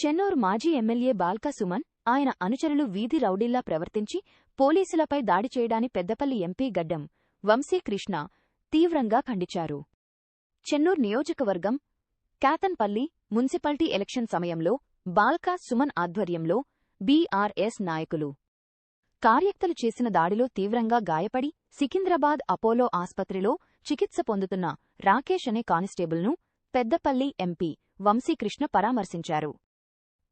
చెన్నూరు మాజీ ఎమ్మెల్యే బాల్కా సుమన్ ఆయన అనుచరులు వీధి రౌడీల్లా ప్రవర్తించి పోలీసులపై దాడి చేయడాన్ని పెద్దపల్లి ఎంపీ గడ్డం వంశీకృష్ణ తీవ్రంగా ఖండించారు. చెన్నూరు నియోజకవర్గం కేతన్పల్లి మున్సిపాలిటీ ఎలక్షన్ సమయంలో బాల్కా సుమన్ ఆధ్వర్యంలో బీఆర్ఎస్ నాయకులు కార్యకర్తలు చేసిన దాడిలో తీవ్రంగా గాయపడి సికింద్రాబాద్ అపోలో ఆస్పత్రిలో చికిత్స పొందుతున్న రాకేష్ అనే కానిస్టేబుల్ను పెద్దపల్లి ఎంపీ వంశీకృష్ణ పరామర్శించారు.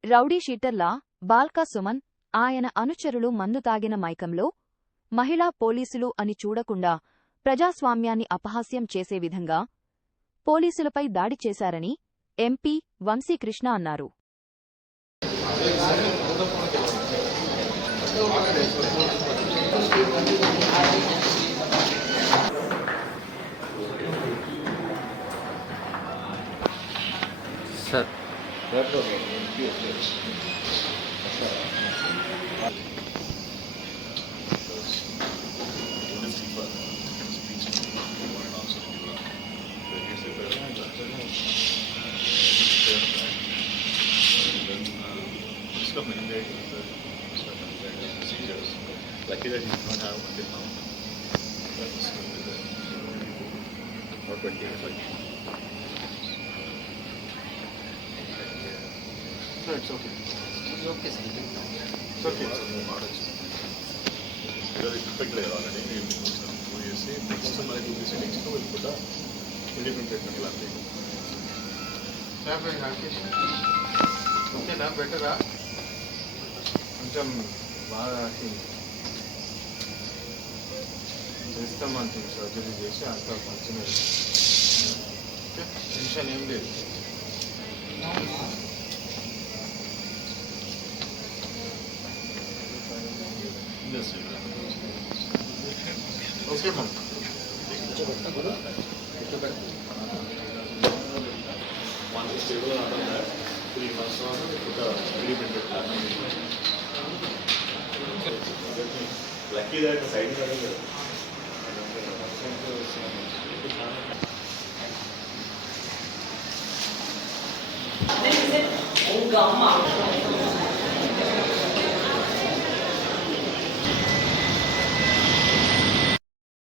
రౌడీ షీటర్లా బాల్కా సుమన్ ఆయన అనుచరులు మందు తాగిన మైకంలో మహిళా పోలీసులు అని చూడకుండా ప్రజాస్వామ్యాన్ని అపహాస్యం చేసే విధంగా పోలీసులపై దాడి చేశారని ఎంపీ వంశీకృష్ణ అన్నారు. Lucky that he did not have until now. That was about 20 years ago. No, it's okay. It's okay, sir. It's okay. Because it's perfectly already. We see next to my settings to will put a independent treatment lab. Lab Rakesh. Okay, now better. కొంచెం బాగా చేస్తామంటే surgery చేసి అంతా మంచిగా okay, tension ఏం లేదు. Okay ma'am. మనకి stable ఆడాలి 3 months independent lucky that the side is This is it.